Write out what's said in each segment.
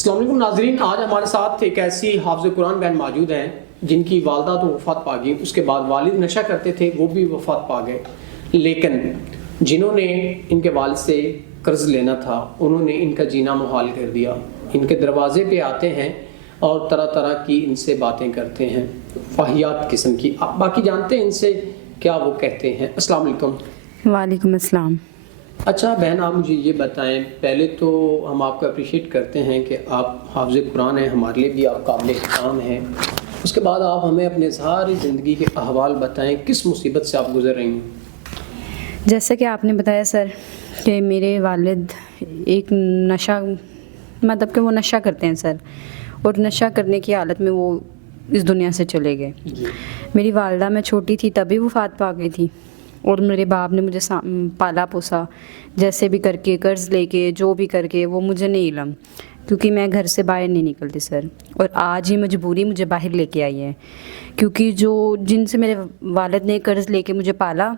السلام علیکم ناظرین، آج ہمارے ساتھ ایک ایسی حافظ قرآن بہن موجود ہیں جن کی والدہ تو وفات پا گئی، اس کے بعد والد نشہ کرتے تھے، وہ بھی وفات پا گئے، لیکن جنہوں نے ان کے والد سے قرض لینا تھا انہوں نے ان کا جینا محال کر دیا۔ ان کے دروازے پہ آتے ہیں اور طرح طرح کی ان سے باتیں کرتے ہیں، واہیات قسم کی۔ آپ باقی جانتے ہیں ان سے کیا وہ کہتے ہیں۔ السلام علیکم۔ وعلیکم السلام۔ اچھا بہن، آپ مجھے یہ بتائیں، پہلے تو ہم آپ کو اپریشیٹ کرتے ہیں کہ آپ حافظ قرآن ہیں، ہمارے لیے بھی آپ قابل احترام ہیں۔ اس کے بعد آپ ہمیں اپنے ساری زندگی کے احوال بتائیں، کس مصیبت سے آپ گزر رہی ہیں؟ جیسا کہ آپ نے بتایا سر کہ میرے والد ایک مطلب کہ وہ نشہ کرتے ہیں سر، اور نشہ کرنے کی حالت میں وہ اس دنیا سے چلے گئے۔ میری والدہ میں چھوٹی تھی تبھی وفات پا گئی تھی، اور میرے باپ نے مجھے پالا پوسا، جیسے بھی کر کے قرض لے کے جو بھی کر کے، وہ مجھے نہیں علم، کیونکہ میں گھر سے باہر نہیں نکلتی سر، اور آج ہی مجبوری مجھے باہر لے کے آئی ہے، کیونکہ جن سے میرے والد نے قرض لے کے مجھے پالا،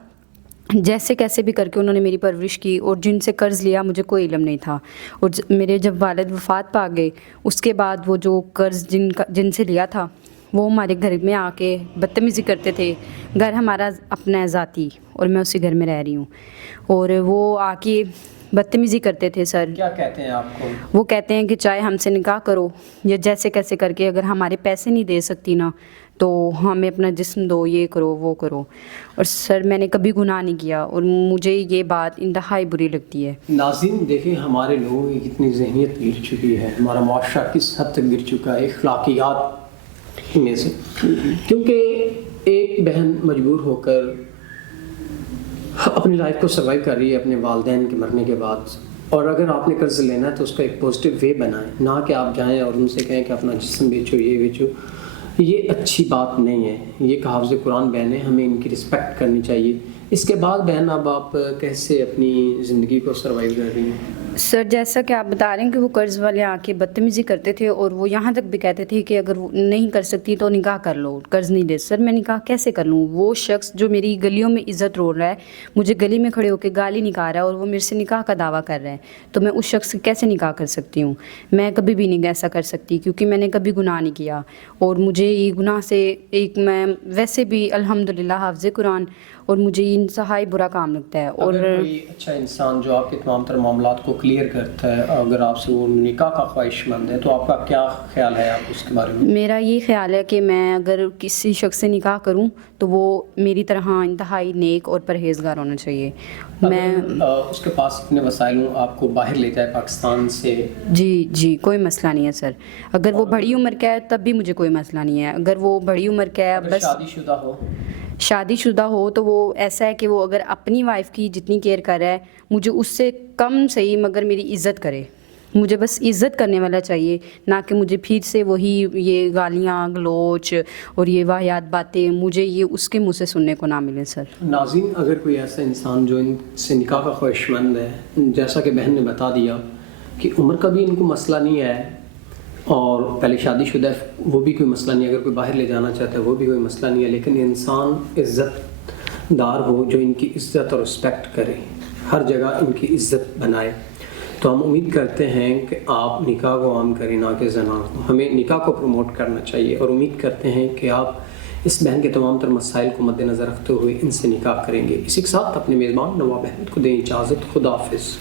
جیسے کیسے بھی کر کے انہوں نے میری پرورش کی، اور جن سے قرض لیا مجھے کوئی علم نہیں تھا، اور میرے جب والد وفات پا گئے اس کے بعد وہ جو قرض جن سے لیا تھا وہ ہمارے گھر میں آ کے بدتمیزی کرتے تھے۔ گھر ہمارا اپنا ذاتی، اور میں اسی گھر میں رہ رہی ہوں، اور وہ آ کے بدتمیزی کرتے تھے سر۔ کیا کہتے ہیں آپ کو؟ وہ کہتے ہیں کہ چاہے ہم سے نکاح کرو یا جیسے کیسے کر کے، اگر ہمارے پیسے نہیں دے سکتی نا تو ہمیں اپنا جسم دو، یہ کرو وہ کرو۔ اور سر میں نے کبھی گناہ نہیں کیا، اور مجھے یہ بات انتہائی بری لگتی ہے۔ ناظرین دیکھیں، ہمارے لوگوں کی کتنی ذہنیت گر چکی ہے، ہمارا معاشرہ کس حد تک گر چکا ہے اخلاقیات میں سے، کیونکہ ایک بہن مجبور ہو کر اپنی لائف کو سروائیو کر رہی ہے اپنے والدین کے مرنے کے بعد، اور اگر آپ نے قرض لینا ہے تو اس کا ایک پازیٹیو وے بنائیں، نہ کہ آپ جائیں اور ان سے کہیں کہ اپنا جسم بیچو، یہ بیچو۔ یہ اچھی بات نہیں ہے۔ یہ کہ حافظ قرآن بہن ہے، ہمیں ان کی رسپیکٹ کرنی چاہیے۔ اس کے بعد بہن اب آپ کیسے اپنی زندگی کو سروائیو کر رہی ہیں؟ سر جیسا کہ آپ بتا رہے ہیں کہ وہ قرض والے آ کے بدتمیزی کرتے تھے، اور وہ یہاں تک بھی کہتے تھے کہ اگر وہ نہیں کر سکتی تو نکاح کر لو، قرض نہیں دے۔ سر میں نکاح کیسے کر لوں؟ وہ شخص جو میری گلیوں میں عزت روڑ رہا ہے، مجھے گلی میں کھڑے ہو کے گالی نکال رہا ہے، اور وہ میرے سے نکاح کا دعویٰ کر رہا ہے، تو میں اس شخص سے کیسے نکاح کر سکتی ہوں؟ میں کبھی بھی نہیں ایسا کر سکتی، کیونکہ میں نے کبھی گناہ نہیں کیا، اور مجھے یہ گناہ سے میں ویسے بھی الحمدللہ حافظ قرآن، اور مجھے یہ انتہائی برا کام لگتا ہے۔ اور اگر کوئی اچھا انسان جو آپ کے تمام تر معاملات کو کلیئر کرتا ہے، اگر آپ سے وہ نکاح کا خواہش مند ہے، تو آپ کا کیا خیال ہے آپ اس کے بارے میں؟ میرا یہ خیال ہے کہ میں اگر کسی شخص سے نکاح کروں تو وہ میری طرح انتہائی نیک اور پرہیزگار ہونا چاہیے۔ میں اس کے پاس اتنے وسائل ہوں، آپ کو باہر لے جائے پاکستان سے؟ جی کوئی مسئلہ نہیں ہے سر۔ اگر وہ بڑی عمر کا ہے تب بھی مجھے کوئی مسئلہ نہیں ہے۔ اگر وہ بڑی عمر کا ہے، بس شادی شدہ ہو تو وہ ایسا ہے کہ وہ اگر اپنی وائف کی جتنی کیئر کر رہا ہے، مجھے اس سے کم صحیح مگر میری عزت کرے۔ مجھے بس عزت کرنے والا چاہیے، نہ کہ مجھے پھر سے وہی یہ گالیاں گلوچ اور یہ واہیات باتیں مجھے یہ اس کے منہ سے سننے کو نہ ملے سر۔ ناظرین، اگر کوئی ایسا انسان جو ان سے نکاح کا خواہش مند ہے، جیسا کہ بہن نے بتا دیا کہ عمر کا بھی ان کو مسئلہ نہیں ہے، اور پہلے شادی شدہ ہے، وہ بھی کوئی مسئلہ نہیں ہے، اگر کوئی باہر لے جانا چاہتا ہے وہ بھی کوئی مسئلہ نہیں ہے، لیکن انسان عزت دار ہو جو ان کی عزت اور رسپیکٹ کرے، ہر جگہ ان کی عزت بنائے، تو ہم امید کرتے ہیں کہ آپ نکاح کو عام کریں، نہ کہ زنا۔ ہمیں نکاح کو پروموٹ کرنا چاہیے، اور امید کرتے ہیں کہ آپ اس بہن کے تمام تر مسائل کو مد نظر رکھتے ہوئے ان سے نکاح کریں گے۔ اسی کے ساتھ اپنے میزبان نواب احمد کو دیں اجازت۔ خدا حافظ۔